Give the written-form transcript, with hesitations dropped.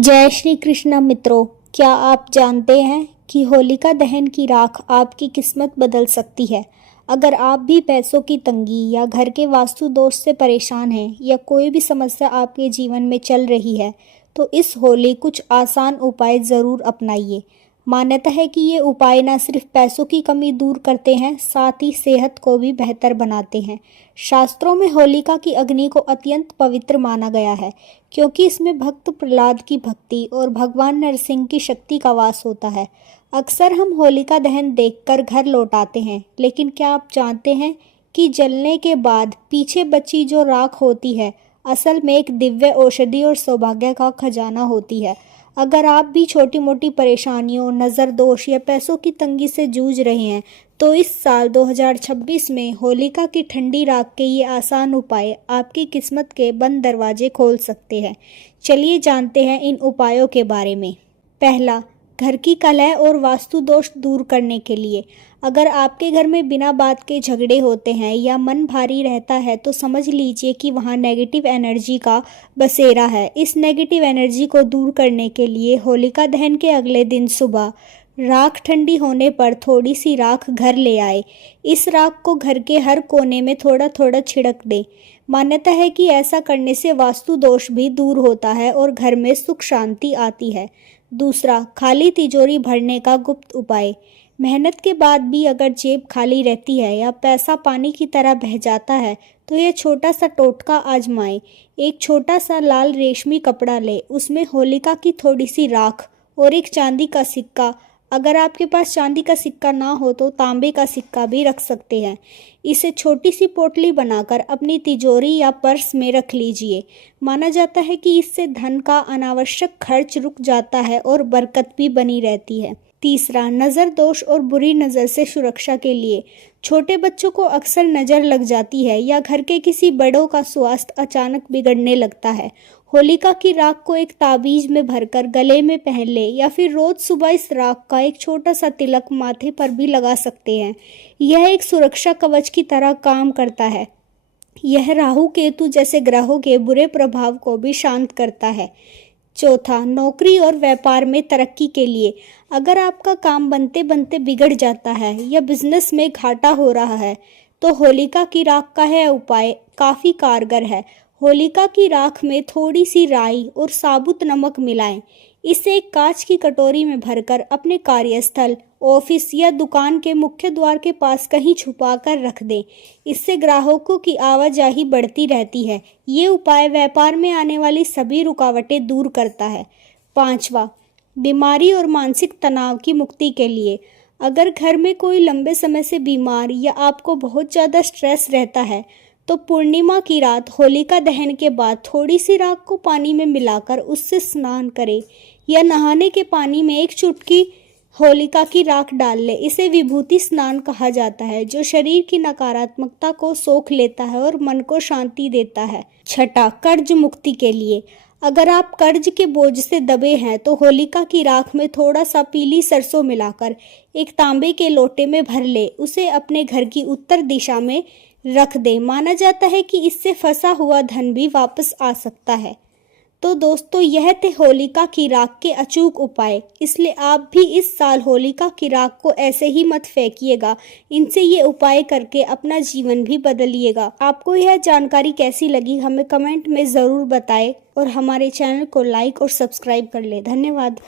जय श्री कृष्ण मित्रों, क्या आप जानते हैं कि होलिका दहन की राख आपकी किस्मत बदल सकती है। अगर आप भी पैसों की तंगी या घर के वास्तु दोष से परेशान हैं या कोई भी समस्या आपके जीवन में चल रही है, तो इस होली कुछ आसान उपाय ज़रूर अपनाइए। मान्यता है कि ये उपाय न सिर्फ पैसों की कमी दूर करते हैं, साथ ही सेहत को भी बेहतर बनाते हैं। शास्त्रों में होलिका की अग्नि को अत्यंत पवित्र माना गया है, क्योंकि इसमें भक्त प्रहलाद की भक्ति और भगवान नरसिंह की शक्ति का वास होता है। अक्सर हम होलिका दहन देखकर घर लौट आते हैं, लेकिन क्या आप जानते हैं कि जलने के बाद पीछे बची जो राख होती है, असल में एक दिव्य औषधि और सौभाग्य का खजाना होती है। अगर आप भी छोटी मोटी परेशानियों, नज़र दोष या पैसों की तंगी से जूझ रहे हैं, तो इस साल 2026 में होलिका की ठंडी राख के ये आसान उपाय आपकी किस्मत के बंद दरवाजे खोल सकते हैं। चलिए जानते हैं इन उपायों के बारे में। पहला, घर की कलह और वास्तु दोष दूर करने के लिए। अगर आपके घर में बिना बात के झगड़े होते हैं या मन भारी रहता है, तो समझ लीजिए कि वहाँ नेगेटिव एनर्जी का बसेरा है। इस नेगेटिव एनर्जी को दूर करने के लिए होलिका दहन के अगले दिन सुबह राख ठंडी होने पर थोड़ी सी राख घर ले आए। इस राख को घर के हर कोने में थोड़ा थोड़ा छिड़क दें। मान्यता है कि ऐसा करने से वास्तु दोष भी दूर होता है और घर में सुख शांति आती है। दूसरा, खाली तिजोरी भरने का गुप्त उपाय। मेहनत के बाद भी अगर जेब खाली रहती है या पैसा पानी की तरह बह जाता है, तो यह छोटा सा टोटका आजमाएं। एक छोटा सा लाल रेशमी कपड़ा ले, उसमें होलिका की थोड़ी सी राख और एक चांदी का सिक्का, अगर आपके पास चांदी का सिक्का ना हो तो तांबे का सिक्का भी रख सकते हैं। इसे छोटी सी पोटली बनाकर अपनी तिजोरी या पर्स में रख लीजिए। माना जाता है कि इससे धन का अनावश्यक खर्च रुक जाता है और बरकत भी बनी रहती है। तीसरा, नज़र दोष और बुरी नज़र से सुरक्षा के लिए। छोटे बच्चों को अक्सर नज़र लग जाती है या घर के किसी बड़ों का स्वास्थ्य अचानक बिगड़ने लगता है। होलिका की राख को एक ताबीज में भरकर गले में पहन ले या फिर रोज सुबह इस राख का एक छोटा सा तिलक माथे पर भी लगा सकते हैं। यह एक सुरक्षा कवच की तरह काम करता है। यह राहु केतु जैसे ग्रहों के बुरे प्रभाव को भी शांत करता है। चौथा, नौकरी और व्यापार में तरक्की के लिए। अगर आपका काम बनते बनते बिगड़ जाता है या बिजनेस में घाटा हो रहा है, तो होलिका की राख का यह उपाय काफ़ी कारगर है। होलिका की राख में थोड़ी सी राई और साबुत नमक मिलाएं। इसे एक कांच की कटोरी में भरकर अपने कार्यस्थल, ऑफिस या दुकान के मुख्य द्वार के पास कहीं छुपा कर रख दें। इससे ग्राहकों की आवाजाही बढ़ती रहती है। ये उपाय व्यापार में आने वाली सभी रुकावटें दूर करता है। पांचवा, बीमारी और मानसिक तनाव की मुक्ति के लिए। अगर घर में कोई लंबे समय से बीमार या आपको बहुत ज़्यादा स्ट्रेस रहता है, तो पूर्णिमा की रात होलिका दहन के बाद थोड़ी सी राख को पानी में मिलाकर उससे स्नान करें या नहाने के पानी में एक चुटकी होलिका की राख डाल ले। इसे विभूति स्नान कहा जाता है, जो शरीर की नकारात्मकता को सोख लेता है और मन को शांति देता है। छठा, कर्ज मुक्ति के लिए। अगर आप कर्ज के बोझ से दबे हैं, तो होलिका की राख में थोड़ा सा पीली सरसों मिलाकर एक तांबे के लोटे में भर ले, उसे अपने घर की उत्तर दिशा में रख दें। माना जाता है कि इससे फंसा हुआ धन भी वापस आ सकता है। तो दोस्तों, यह थे होलिका की राख के अचूक उपाय। इसलिए आप भी इस साल होलिका की राख को ऐसे ही मत फेंकिएगा। इनसे ये उपाय करके अपना जीवन भी बदलिएगा। आपको यह जानकारी कैसी लगी, हमें कमेंट में ज़रूर बताएं और हमारे चैनल को लाइक और सब्सक्राइब कर लें। धन्यवाद।